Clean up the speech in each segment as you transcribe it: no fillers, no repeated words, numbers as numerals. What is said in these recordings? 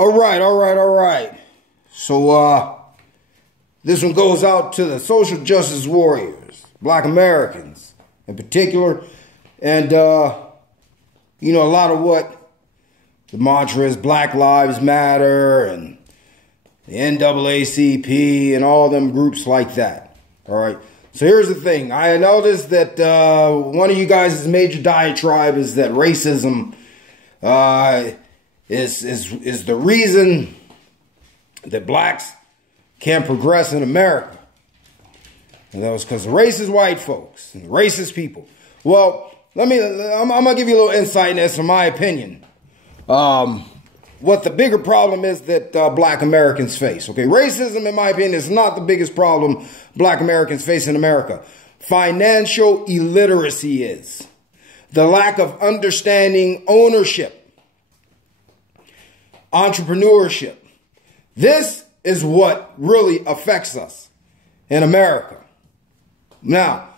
All right. So, this one goes out to the social justice warriors, Black Americans in particular. And, a lot of what the mantra is Black Lives Matter and the NAACP and all them groups like that. All right. So here's the thing. I noticed that one of you guys' major diatribe is that racism is the reason that blacks can't progress in America. And that was because of racist white folks and racist people. Well, I'm going to give you a little insight as to my opinion. What the bigger problem is that black Americans face. Okay, racism, in my opinion, is not the biggest problem black Americans face in America. Financial illiteracy is. The lack of understanding ownership, entrepreneurship. This is what really affects us in America. Now,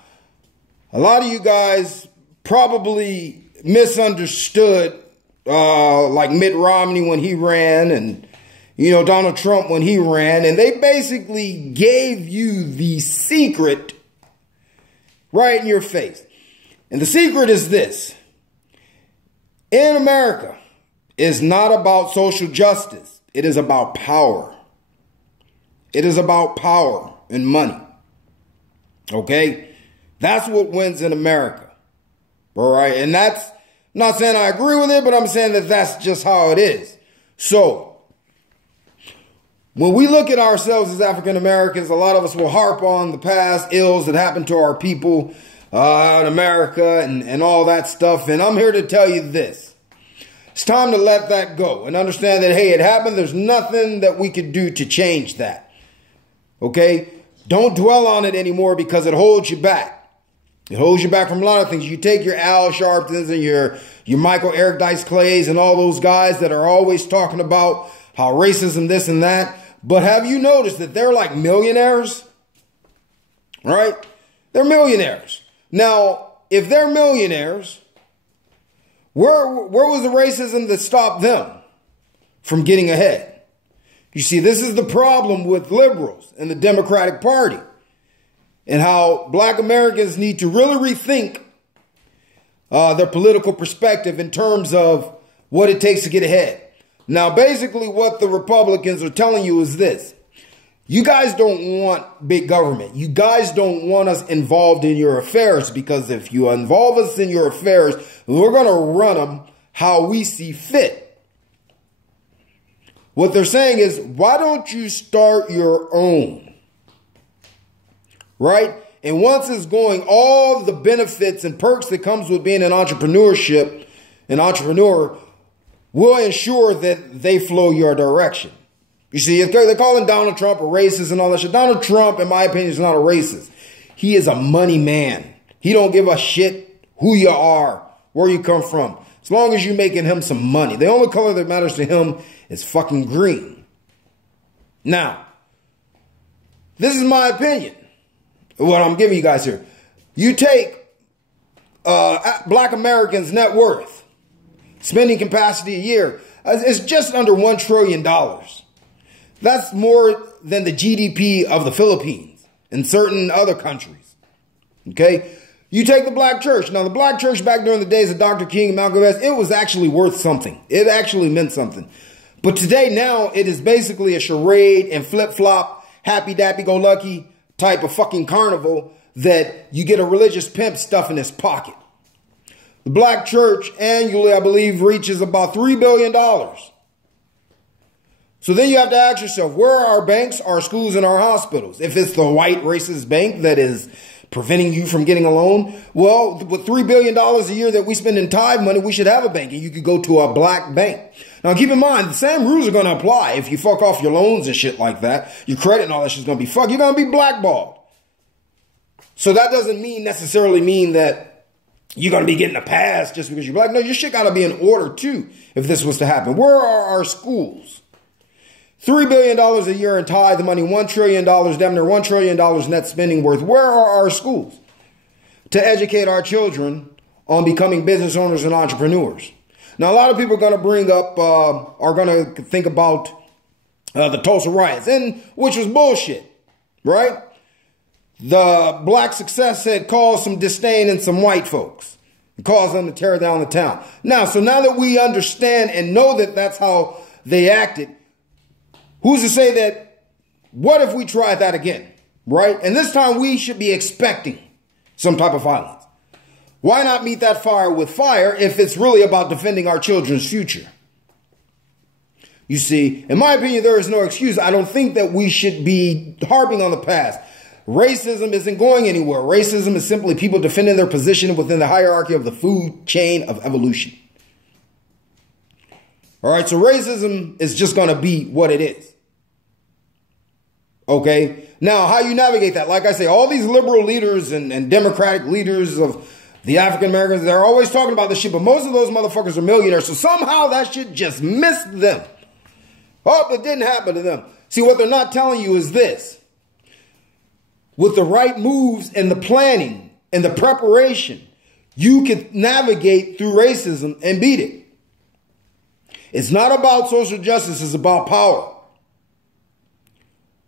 a lot of you guys probably misunderstood like Mitt Romney when he ran and, Donald Trump when he ran. And they basically gave you the secret right in your face. And the secret is this. In America, it's not about social justice. It is about power. It is about power and money. Okay? That's what wins in America. All right? And that's not saying I agree with it, but I'm saying that that's just how it is. So, when we look at ourselves as African Americans, a lot of us will harp on the past ills that happened to our people in America and all that stuff. And I'm here to tell you this. It's time to let that go and understand that, hey, it happened. There's nothing that we could do to change that. Okay? Don't dwell on it anymore because it holds you back. It holds you back from a lot of things. You take your Al Sharptons and your Michael Eric Dice Clays and all those guys that are always talking about how racism, this and that. But have you noticed that they're like millionaires? Right? They're millionaires. Now, if they're millionaires, where was the racism that stopped them from getting ahead? You see, this is the problem with liberals and the Democratic Party. And how black Americans need to really rethink their political perspective in terms of what it takes to get ahead. Now, basically what the Republicans are telling you is this. You guys don't want big government. You guys don't want us involved in your affairs because if you involve us in your affairs, we're going to run them how we see fit. What they're saying is, why don't you start your own? Right? And once it's going, all the benefits and perks that comes with being an entrepreneur will ensure that they flow your direction. You see, they're calling Donald Trump a racist and all that shit. Donald Trump, in my opinion, is not a racist. He is a money man. He don't give a shit who you are, where you come from. As long as you're making him some money. The only color that matters to him is fucking green. Now, this is my opinion. What I'm giving you guys here. You take black Americans' net worth, spending capacity a year, it's just under $1 trillion. That's more than the GDP of the Philippines and certain other countries. Okay? You take the black church. Now, the black church back during the days of Dr. King and Malcolm X, it was actually worth something. It actually meant something. But today, now, it is basically a charade and flip-flop, happy-dappy-go-lucky type of fucking carnival that you get a religious pimp stuff in his pocket. The black church annually, I believe, reaches about $3 billion. So then you have to ask yourself, where are our banks, our schools, and our hospitals? If it's the white racist bank that is preventing you from getting a loan, well, with $3 billion a year that we spend in tithe money, we should have a bank, and you could go to a black bank. Now, keep in mind, the same rules are going to apply if you fuck off your loans and shit like that. Your credit and all that shit's going to be fucked. You're going to be blackballed. So that doesn't necessarily mean that you're going to be getting a pass just because you're black. No, your shit got to be in order, too, if this was to happen. Where are our schools? $3 billion a year in tithe money, $1 trillion, damn near $1 trillion net spending worth. Where are our schools to educate our children on becoming business owners and entrepreneurs? Now, a lot of people are going to bring up, are going to think about the Tulsa riots, and which was bullshit, right? The black success had caused some disdain in some white folks. It caused them to tear down the town. Now that we understand and know that that's how they acted, who's to say that, what if we tried that again, right? And this time we should be expecting some type of violence. Why not meet that fire with fire if it's really about defending our children's future? You see, in my opinion, there is no excuse. I don't think that we should be harping on the past. Racism isn't going anywhere. Racism is simply people defending their position within the hierarchy of the food chain of evolution. All right, so racism is just going to be what it is. Okay, now how you navigate that? Like I say, all these liberal leaders and democratic leaders of the African Americans, they're always talking about this shit, but most of those motherfuckers are millionaires, so somehow that shit just missed them. Oh, it didn't happen to them. See, what they're not telling you is this. With the right moves and the planning and the preparation, you can navigate through racism and beat it. It's not about social justice, it's about power.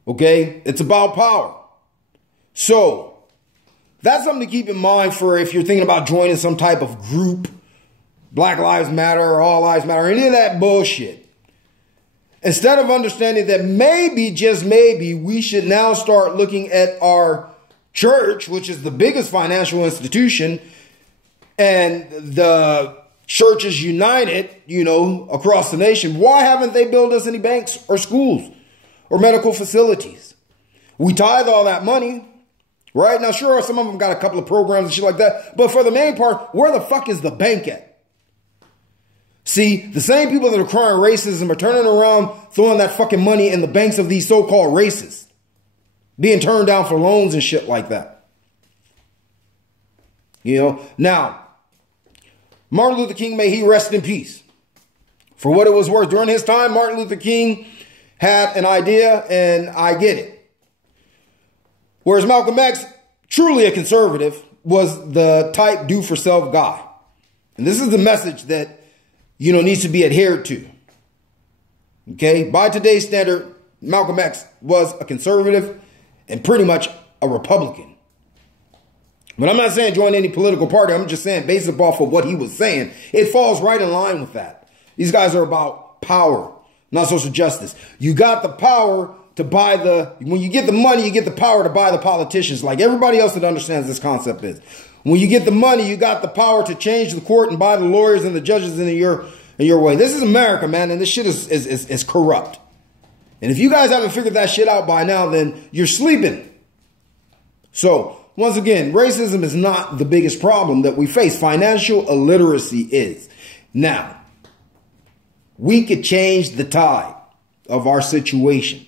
Okay? It's about power. So, that's something to keep in mind for if you're thinking about joining some type of group, Black Lives Matter or All Lives Matter, any of that bullshit. Instead of understanding that maybe, just maybe, we should now start looking at our church, which is the biggest financial institution, and the churches united, across the nation. Why haven't they built us any banks or schools or medical facilities? We tithe all that money, right? Now, sure, some of them got a couple of programs and shit like that, but for the main part, where the fuck is the bank at? See, the same people that are crying racism are turning around, throwing that fucking money in the banks of these so-called racists, being turned down for loans and shit like that. Now, Martin Luther King, may he rest in peace. For what it was worth, during his time, Martin Luther King had an idea, and I get it. Whereas Malcolm X, truly a conservative, was the type do-for-self guy. And this is the message that needs to be adhered to. Okay? By today's standard, Malcolm X was a conservative and pretty much a Republican. But I'm not saying join any political party. I'm just saying based off of what he was saying, it falls right in line with that. These guys are about power, not social justice. You got the power to buy when you get the money, you get the power to buy the politicians, like everybody else that understands this concept is. When you get the money, you got the power to change the court and buy the lawyers and the judges in your way. This is America, man, and this shit is corrupt. And if you guys haven't figured that shit out by now, then you're sleeping. So, once again, racism is not the biggest problem that we face. Financial illiteracy is. Now, we could change the tide of our situation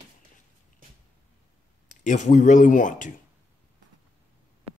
if we really want to.